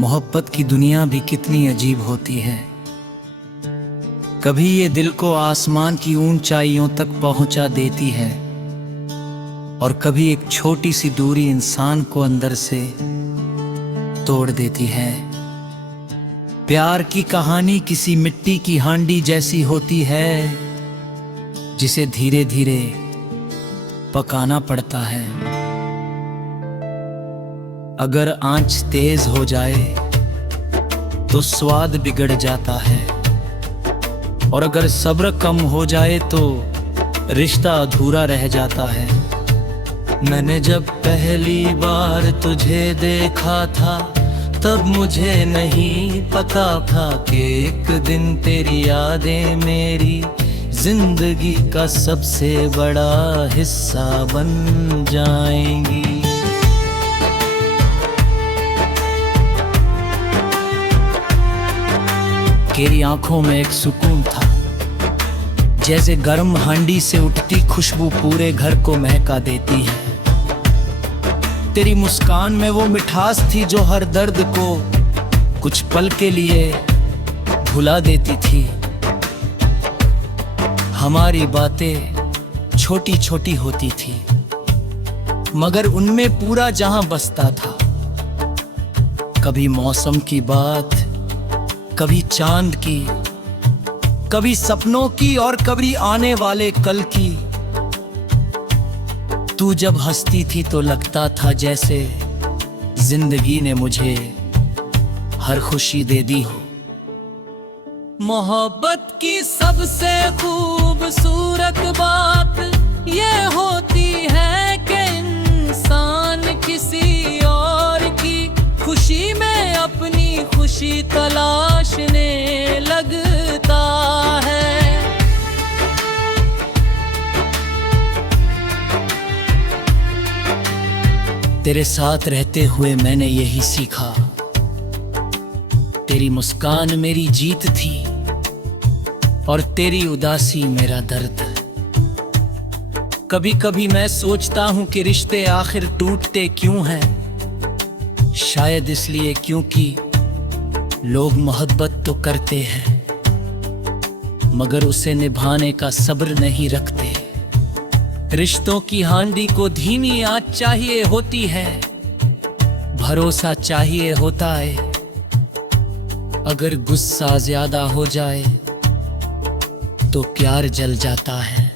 मोहब्बत की दुनिया भी कितनी अजीब होती है। कभी ये दिल को आसमान की ऊंचाइयों तक पहुंचा देती है और कभी एक छोटी सी दूरी इंसान को अंदर से तोड़ देती है। प्यार की कहानी किसी मिट्टी की हांडी जैसी होती है जिसे धीरे धीरे पकाना पड़ता है। अगर आंच तेज हो जाए तो स्वाद बिगड़ जाता है और अगर सब्र कम हो जाए तो रिश्ता अधूरा रह जाता है। मैंने जब पहली बार तुझे देखा था तब मुझे नहीं पता था कि एक दिन तेरी यादें मेरी जिंदगी का सबसे बड़ा हिस्सा बन जाएंगी। तेरी आंखों में एक सुकून था, जैसे गर्म हांडी से उठती खुशबू पूरे घर को महका देती है। तेरी मुस्कान में वो मिठास थी जो हर दर्द को कुछ पल के लिए भुला देती थी। हमारी बातें छोटी छोटी होती थी मगर उनमें पूरा जहां बसता था। कभी मौसम की बात, कभी चांद की, कभी सपनों की और कभी आने वाले कल की। तू जब हंसती थी तो लगता था जैसे जिंदगी ने मुझे हर खुशी दे दी हो। मोहब्बत की सबसे खूबसूरत बात ये होती है कि इंसान किसी और की खुशी में अपनी खुशी तलाशने लगता है। तेरे साथ रहते हुए मैंने यही सीखा, तेरी मुस्कान मेरी जीत थी और तेरी उदासी मेरा दर्द। कभी कभी मैं सोचता हूं कि रिश्ते आखिर टूटते क्यों हैं। शायद इसलिए क्योंकि लोग मोहब्बत तो करते हैं मगर उसे निभाने का सब्र नहीं रखते। रिश्तों की हांडी को धीमी आंच चाहिए होती है, भरोसा चाहिए होता है। अगर गुस्सा ज्यादा हो जाए तो प्यार जल जाता है।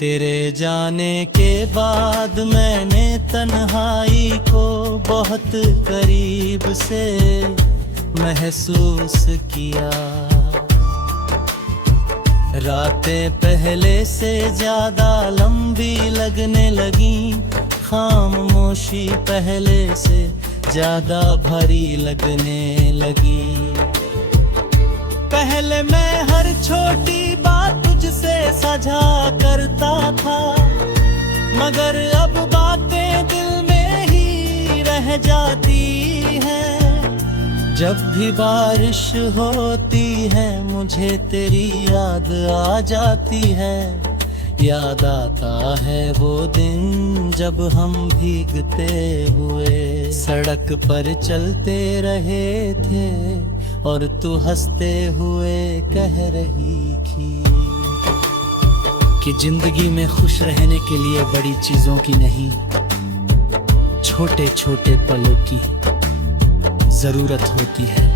तेरे जाने के बाद मैंने तन्हाई को बहुत करीब से महसूस किया। रातें पहले से ज्यादा लंबी लगने लगी, खामोशी पहले से ज्यादा भारी लगने लगी। पहले मैं हर छोटी बात तुझसे साझा करता था मगर अब बातें दिल में ही रह जाती हैं। जब भी बारिश होती है मुझे तेरी याद आ जाती है। याद आता है वो दिन जब हम भीगते हुए सड़क पर चलते रहे थे और तू हंसते हुए कह रही थी कि जिंदगी में खुश रहने के लिए बड़ी चीजों की नहीं, छोटे छोटे पलों की जरूरत होती है।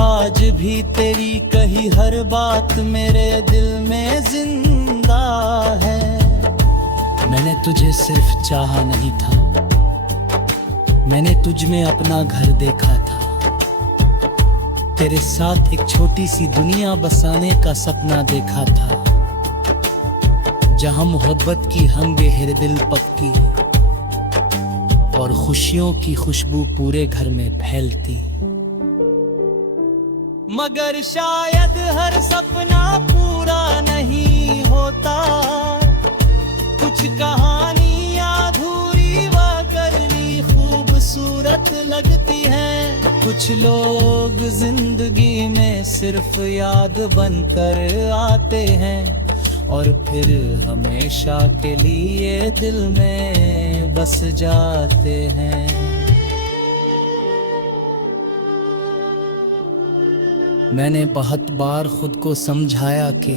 आज भी तेरी कही हर बात मेरे दिल में जिंदा है। मैंने तुझे सिर्फ चाहा नहीं था, मैंने तुझ में अपना घर देखा था। तेरे साथ एक छोटी सी दुनिया बसाने का सपना देखा था जहां मोहब्बत की हम बेहर दिल पकती और खुशियों की खुशबू पूरे घर में फैलती। मगर शायद हर सपना पूरा नहीं होता, कुछ कहानियां अधूरी व करनी खूबसूरत लगती हैं। कुछ लोग जिंदगी में सिर्फ याद बनकर आते हैं और फिर हमेशा के लिए दिल में बस जाते हैं। मैंने बहुत बार खुद को समझाया कि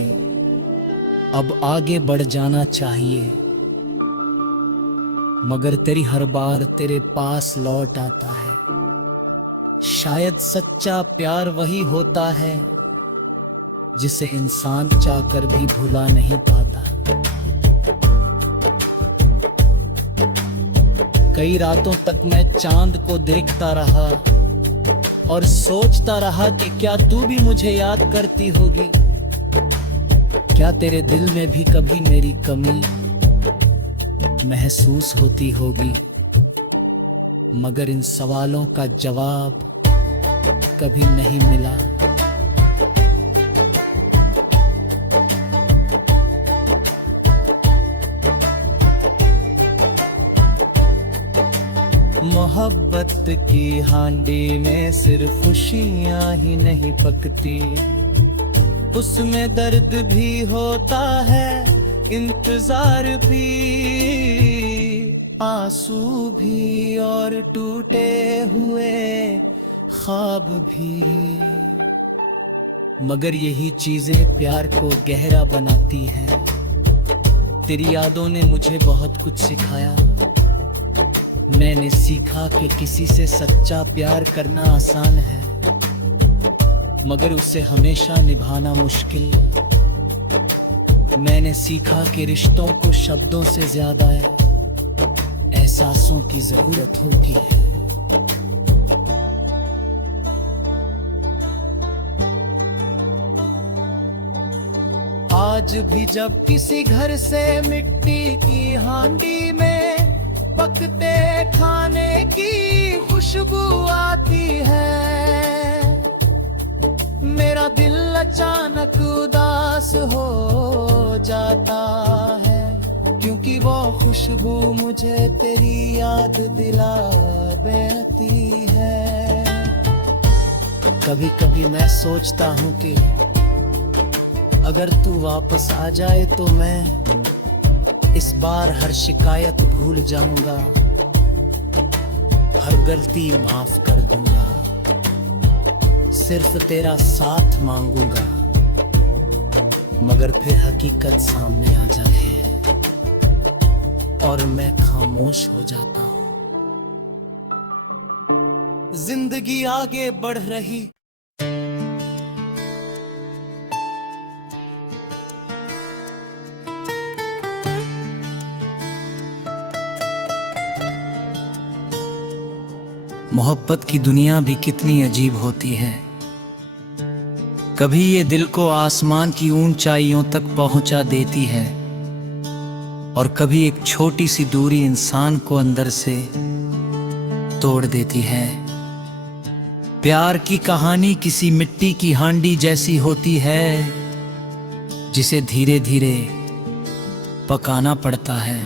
अब आगे बढ़ जाना चाहिए, मगर तेरी हर बार तेरे पास लौट आता है। शायद सच्चा प्यार वही होता है जिसे इंसान चाहकर भी भुला नहीं पाता। कई रातों तक मैं चांद को देखता रहा और सोचता रहा कि क्या तू भी मुझे याद करती होगी, क्या तेरे दिल में भी कभी मेरी कमी महसूस होती होगी। मगर इन सवालों का जवाब कभी नहीं मिला। मोहब्बत की हांडी में सिर्फ खुशियां ही नहीं पकती, उसमें दर्द भी होता है, इंतजार भी, आंसू भी और टूटे हुए ख्वाब भी। मगर यही चीजें प्यार को गहरा बनाती हैं। तेरी यादों ने मुझे बहुत कुछ सिखाया। मैंने सीखा कि किसी से सच्चा प्यार करना आसान है, मगर उसे हमेशा निभाना मुश्किल। मैंने सीखा कि रिश्तों को शब्दों से ज्यादा एहसासों की जरूरत होती है। आज भी जब किसी घर से मिट्टी की हांडी में पकते खाने की खुशबू आती है, मेरा दिल अचानक उदास हो जाता है, क्योंकि वो खुशबू मुझे तेरी याद दिला देती है। कभी कभी मैं सोचता हूँ कि अगर तू वापस आ जाए तो मैं इस बार हर शिकायत भूल जाऊंगा, हर गलती माफ कर दूंगा, सिर्फ तेरा साथ मांगूंगा। मगर फिर हकीकत सामने आ जाए और मैं खामोश हो जाता हूं। जिंदगी आगे बढ़ रही, मोहब्बत की दुनिया भी कितनी अजीब होती है। कभी ये दिल को आसमान की ऊंचाइयों तक पहुंचा देती है और कभी एक छोटी सी दूरी इंसान को अंदर से तोड़ देती है। प्यार की कहानी किसी मिट्टी की हांडी जैसी होती है जिसे धीरे धीरे पकाना पड़ता है।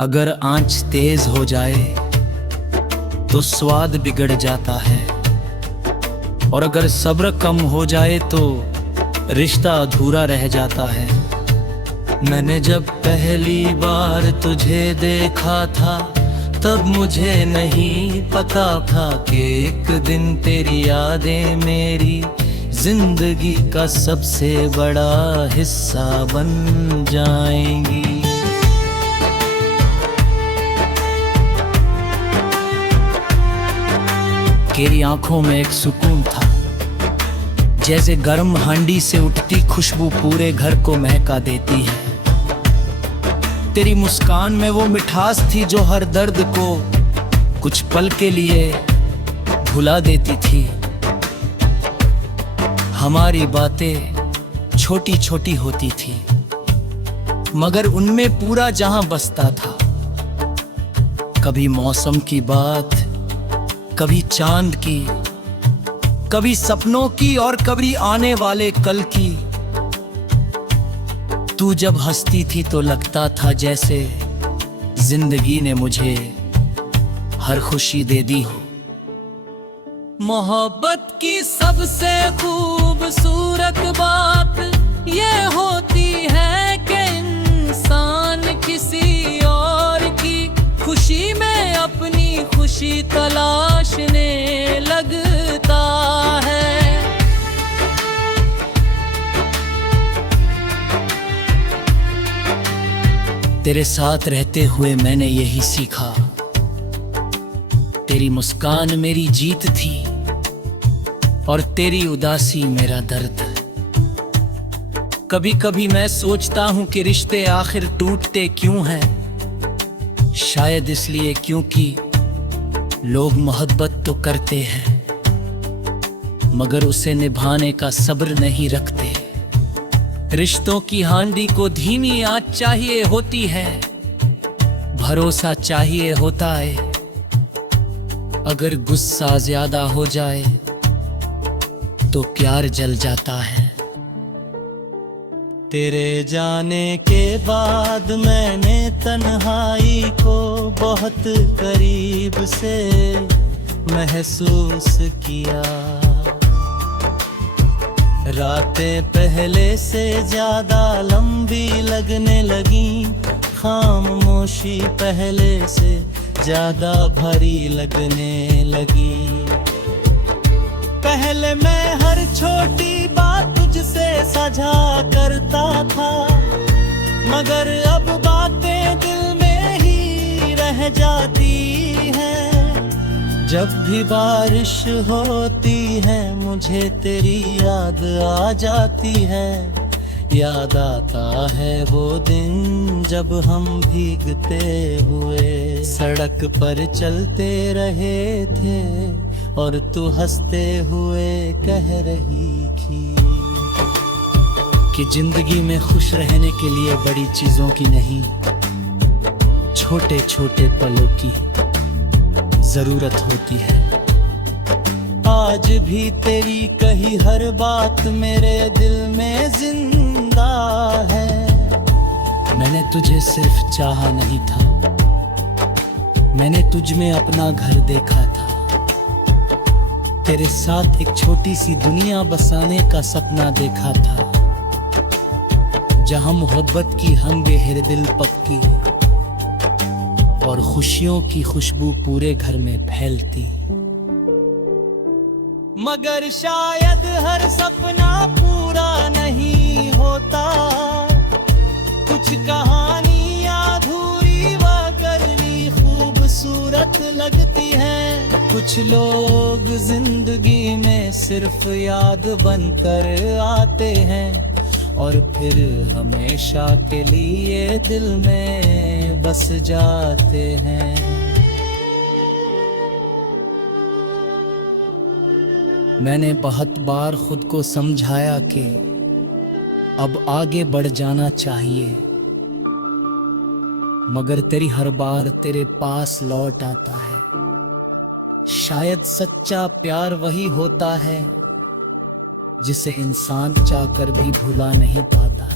अगर आंच तेज हो जाए तो स्वाद बिगड़ जाता है, और अगर सब्र कम हो जाए तो रिश्ता अधूरा रह जाता है। मैंने जब पहली बार तुझे देखा था तब मुझे नहीं पता था कि एक दिन तेरी यादें मेरी जिंदगी का सबसे बड़ा हिस्सा बन जाएंगी। तेरी आंखों में एक सुकून था, जैसे गर्म हांडी से उठती खुशबू पूरे घर को महका देती है। तेरी मुस्कान में वो मिठास थी जो हर दर्द को कुछ पल के लिए भुला देती थी। हमारी बातें छोटी छोटी होती थी, मगर उनमें पूरा जहां बसता था। कभी मौसम की बात, कभी चांद की, कभी सपनों की और कभी आने वाले कल की। तू जब हंसती थी तो लगता था जैसे जिंदगी ने मुझे हर खुशी दे दी हो। मोहब्बत की सबसे खूबसूरत बात ये होती है कि इंसान किसी और की खुशी में अपनी खुशी तलाशने लगता तेरे साथ रहते हुए मैंने यही सीखा, तेरी मुस्कान मेरी जीत थी और तेरी उदासी मेरा दर्द। कभी कभी मैं सोचता हूं कि रिश्ते आखिर टूटते क्यों हैं। शायद इसलिए क्योंकि लोग मोहब्बत तो करते हैं मगर उसे निभाने का सब्र नहीं रखते। रिश्तों की हांडी को धीमी आंच चाहिए होती है, भरोसा चाहिए होता है। अगर गुस्सा ज्यादा हो जाए तो प्यार जल जाता है। तेरे जाने के बाद मैंने तन्हाई को बहुत करीब से महसूस किया। रातें पहले से ज्यादा लंबी लगने लगी, खामोशी पहले से ज्यादा भारी लगने लगी। पहले मैं हर छोटी बात तुझसे साझा करता था, मगर अब बातें दिल में ही रह जाती हैं। जब भी बारिश होती है मुझे तेरी याद आ जाती है। याद आता है वो दिन जब हम भीगते हुए सड़क पर चलते रहे थे और तू हंसते हुए कह रही थी कि जिंदगी में खुश रहने के लिए बड़ी चीजों की नहीं, छोटे छोटे पलों की जरूरत होती है। आज भी तेरी कही हर बात मेरे दिल में जिंदा है। मैंने तुझे सिर्फ चाहा नहीं था, मैंने तुझ में अपना घर देखा था। तेरे साथ एक छोटी सी दुनिया बसाने का सपना देखा था, जहां मोहब्बत की हम बेहर दिल पकती और खुशियों की खुशबू पूरे घर में फैलती। मगर शायद हर सपना पूरा नहीं होता, कुछ कहानियां अधूरी व करनी खूबसूरत लगती हैं। कुछ लोग जिंदगी में सिर्फ याद बनकर आते हैं और फिर हमेशा के लिए दिल में बस जाते हैं। मैंने बहुत बार खुद को समझाया कि अब आगे बढ़ जाना चाहिए, मगर तेरी हर बार तेरे पास लौट आता है। शायद सच्चा प्यार वही होता है जिसे इंसान चाहकर भी भुला नहीं पाता।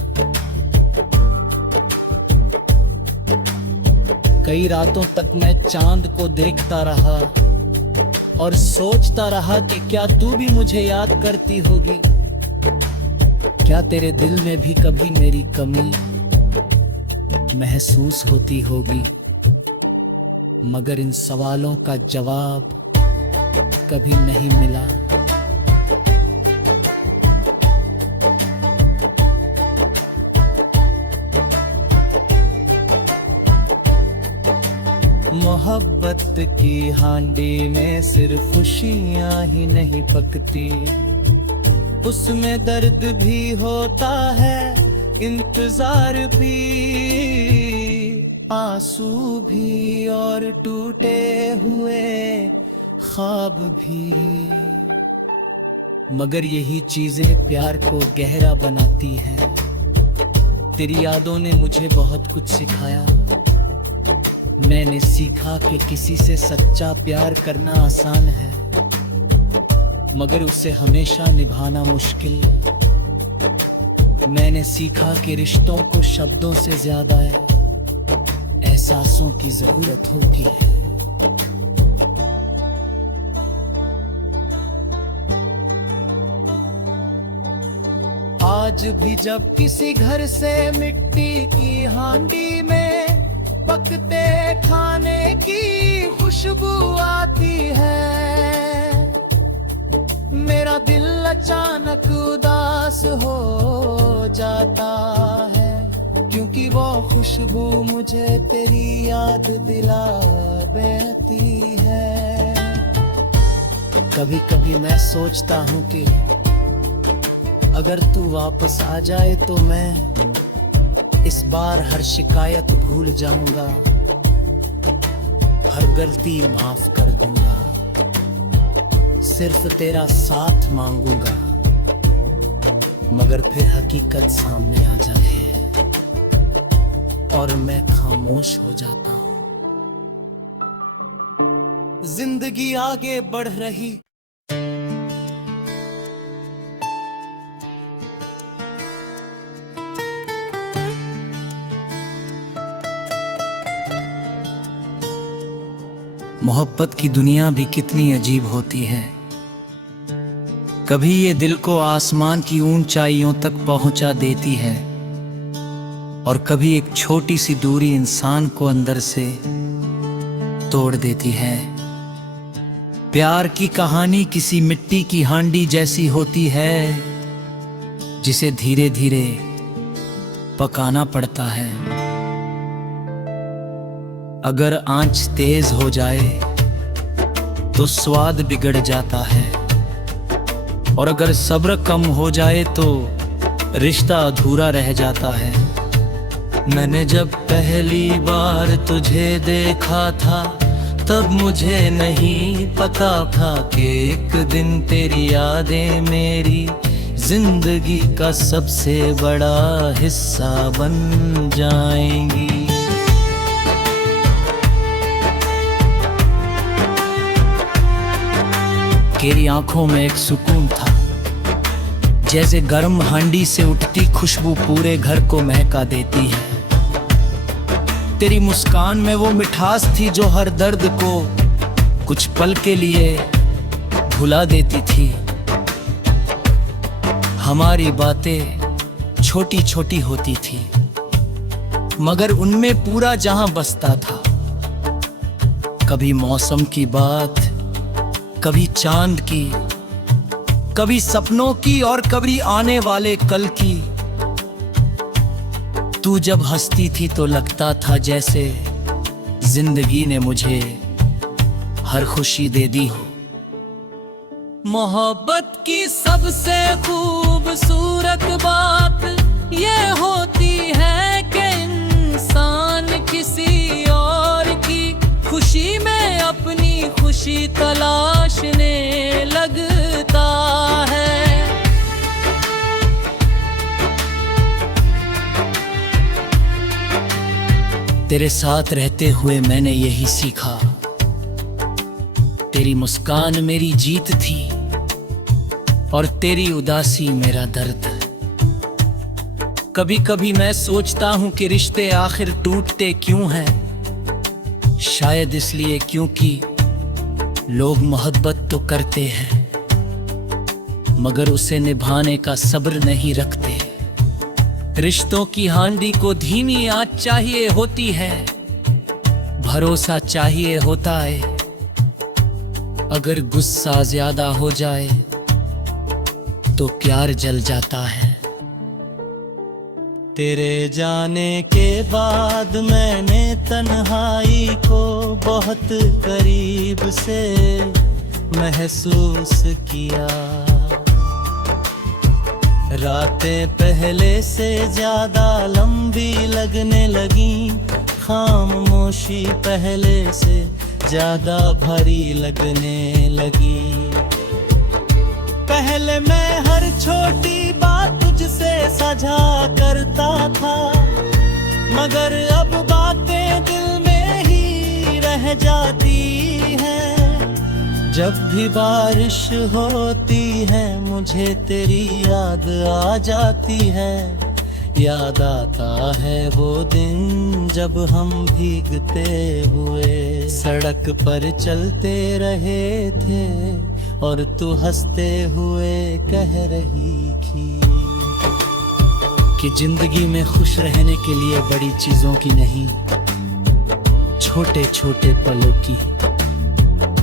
कई रातों तक मैं चांद को देखता रहा और सोचता रहा कि क्या तू भी मुझे याद करती होगी, क्या तेरे दिल में भी कभी मेरी कमी महसूस होती होगी। मगर इन सवालों का जवाब कभी नहीं मिला। मोहब्बत की हांडी में सिर्फ खुशियां ही नहीं पकती, उसमें दर्द भी होता है, इंतजार भी, आंसू भी और टूटे हुए ख्वाब भी। मगर यही चीजें प्यार को गहरा बनाती हैं। तेरी यादों ने मुझे बहुत कुछ सिखाया। मैंने सीखा कि किसी से सच्चा प्यार करना आसान है, मगर उसे हमेशा निभाना मुश्किल। मैंने सीखा कि रिश्तों को शब्दों से ज्यादा एहसासों की जरूरत होती है। आज भी जब किसी घर से मिट्टी की हांडी में पकते खाने की खुशबू आती है, मेरा दिल अचानक उदास हो जाता है। क्योंकि की वो खुशबू मुझे तेरी याद दिला देती है। कभी कभी मैं सोचता हूँ कि अगर तू वापस आ जाए तो मैं इस बार हर शिकायत भूल जाऊंगा, हर गलती माफ कर दूंगा, सिर्फ तेरा साथ मांगूंगा। मगर फिर हकीकत सामने आ जाए और मैं खामोश हो जाता हूं। जिंदगी आगे बढ़ रही, मोहब्बत की दुनिया भी कितनी अजीब होती है। कभी ये दिल को आसमान की ऊंचाइयों तक पहुंचा देती है और कभी एक छोटी सी दूरी इंसान को अंदर से तोड़ देती है। प्यार की कहानी किसी मिट्टी की हांडी जैसी होती है जिसे धीरे धीरे पकाना पड़ता है। अगर आंच तेज हो जाए तो स्वाद बिगड़ जाता है और अगर सब्र कम हो जाए तो रिश्ता अधूरा रह जाता है। मैंने जब पहली बार तुझे देखा था तब मुझे नहीं पता था कि एक दिन तेरी यादें मेरी जिंदगी का सबसे बड़ा हिस्सा बन जाएंगी। तेरी आंखों में एक सुकून था, जैसे गर्म हांडी से उठती खुशबू पूरे घर को महका देती है। तेरी मुस्कान में वो मिठास थी जो हर दर्द को कुछ पल के लिए भुला देती थी। हमारी बातें छोटी छोटी होती थी मगर उनमें पूरा जहां बसता था। कभी मौसम की बात, कभी चांद की, कभी सपनों की और कभी आने वाले कल की। तू जब हंसती थी तो लगता था जैसे जिंदगी ने मुझे हर खुशी दे दी हो। मोहब्बत की सबसे खूबसूरत बात ये होती है कि इंसान किसी और की खुशी में अपनी खुशी तलाशने लगता है। तेरे साथ रहते हुए मैंने यही सीखा, तेरी मुस्कान मेरी जीत थी और तेरी उदासी मेरा दर्द। कभी कभी मैं सोचता हूं कि रिश्ते आखिर टूटते क्यों हैं। शायद इसलिए क्योंकि लोग मोहब्बत तो करते हैं मगर उसे निभाने का सब्र नहीं रखते। रिश्तों की हांडी को धीमी आंच चाहिए होती है, भरोसा चाहिए होता है। अगर गुस्सा ज्यादा हो जाए तो प्यार जल जाता है। तेरे जाने के बाद मैंने तन्हाई को बहुत करीब से महसूस किया। रातें पहले से ज्यादा लंबी लगने लगी, खामोशी पहले से ज्यादा भारी लगने लगी। पहले मैं हर छोटी बात तुझसे साझा करता था मगर अब बातें दिल में ही रह जाती हैं। जब भी बारिश होती है मुझे तेरी याद आ जाती है। याद आता है वो दिन जब हम भीगते हुए सड़क पर चलते रहे थे और तू हंसते हुए कह रही थी कि जिंदगी में खुश रहने के लिए बड़ी चीजों की नहीं, छोटे छोटे पलों की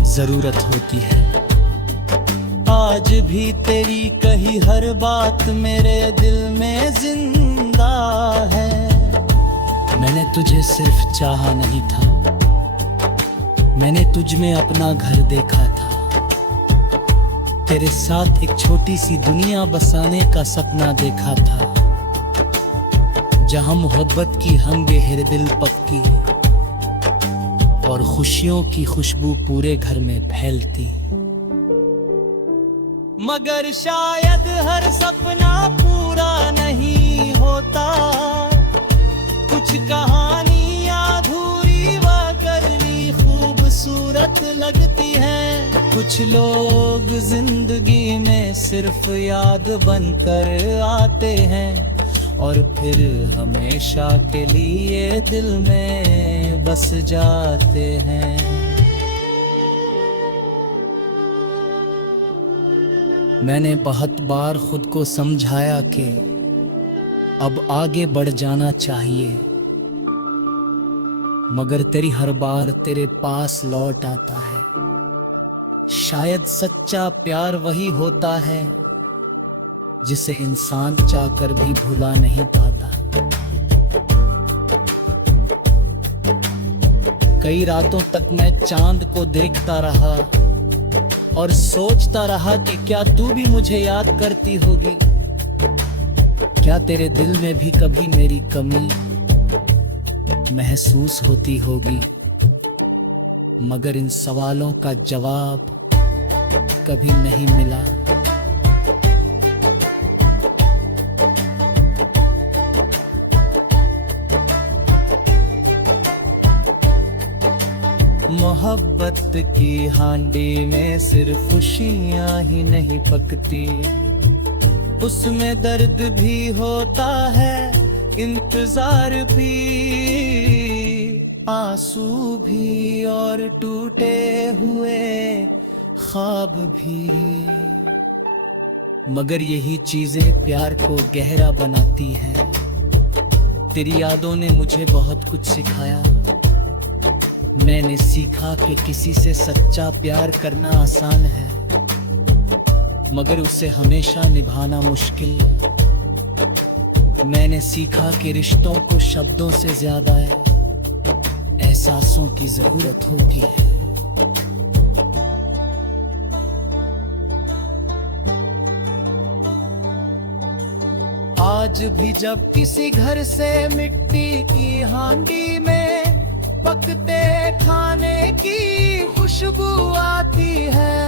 जरूरत होती है। आज भी तेरी कही हर बात मेरे दिल में जिंदा है। मैंने तुझे सिर्फ चाहा नहीं था, मैंने तुझ में अपना घर देखा था। तेरे साथ एक छोटी सी दुनिया बसाने का सपना देखा था, जहां मोहब्बत की हम बेहर दिल पक्की और खुशियों की खुशबू पूरे घर में फैलती। मगर शायद हर सपना पूरा नहीं होता, कुछ कहानियां अधूरी व करनी खूबसूरत लगती हैं। कुछ लोग जिंदगी में सिर्फ याद बनकर आते हैं और फिर हमेशा के लिए दिल में बस जाते हैं। मैंने बहुत बार खुद को समझाया कि अब आगे बढ़ जाना चाहिए, मगर तेरी हर बार तेरे पास लौट आता है। शायद सच्चा प्यार वही होता है जिसे इंसान चाहकर भी भुला नहीं पाता। कई रातों तक मैं चांद को देखता रहा और सोचता रहा कि क्या तू भी मुझे याद करती होगी, क्या तेरे दिल में भी कभी मेरी कमी महसूस होती होगी। मगर इन सवालों का जवाब कभी नहीं मिला। मोहब्बत की हांडी में सिर्फ खुशियां ही नहीं पकती, उसमें दर्द भी होता है, इंतजार भी, आंसू भी और टूटे हुए ख्वाब भी। मगर यही चीजें प्यार को गहरा बनाती हैं। तेरी यादों ने मुझे बहुत कुछ सिखाया। मैंने सीखा कि किसी से सच्चा प्यार करना आसान है, मगर उसे हमेशा निभाना मुश्किल। मैंने सीखा कि रिश्तों को शब्दों से ज्यादा एहसासों की जरूरत होती है। आज भी जब किसी घर से मिट्टी की हांडी में पकते खाने की खुशबू आती है,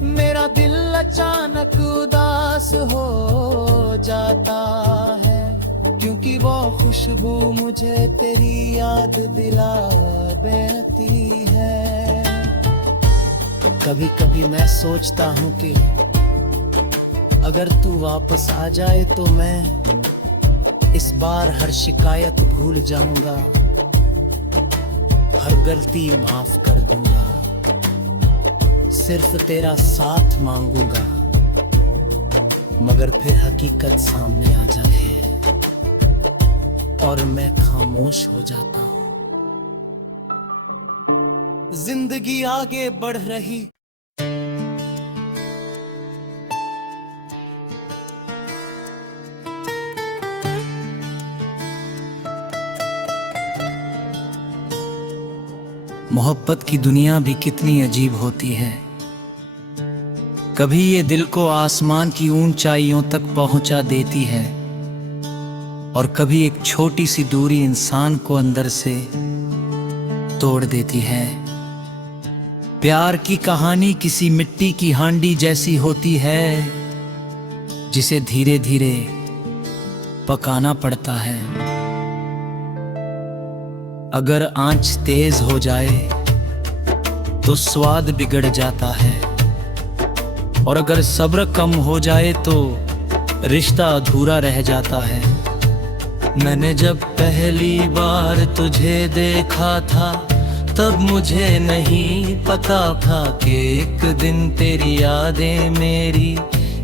मेरा दिल अचानक उदास हो जाता है, क्योंकि वो खुशबू मुझे तेरी याद दिला देती है। कभी कभी मैं सोचता हूँ कि अगर तू वापस आ जाए तो मैं इस बार हर शिकायत भूल जाऊंगा, हर गलती माफ कर दूंगा, सिर्फ तेरा साथ मांगूंगा। मगर फिर हकीकत सामने आ जाती है और मैं खामोश हो जाता हूं। जिंदगी आगे बढ़ रही, मोहब्बत की दुनिया भी कितनी अजीब होती है। कभी ये दिल को आसमान की ऊंचाइयों तक पहुंचा देती है और कभी एक छोटी सी दूरी इंसान को अंदर से तोड़ देती है। प्यार की कहानी किसी मिट्टी की हांडी जैसी होती है, जिसे धीरे धीरे पकाना पड़ता है। अगर आंच तेज हो जाए तो स्वाद बिगड़ जाता है, और अगर सब्र कम हो जाए तो रिश्ता अधूरा रह जाता है। मैंने जब पहली बार तुझे देखा था तब मुझे नहीं पता था कि एक दिन तेरी यादें मेरी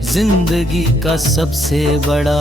जिंदगी का सबसे बड़ा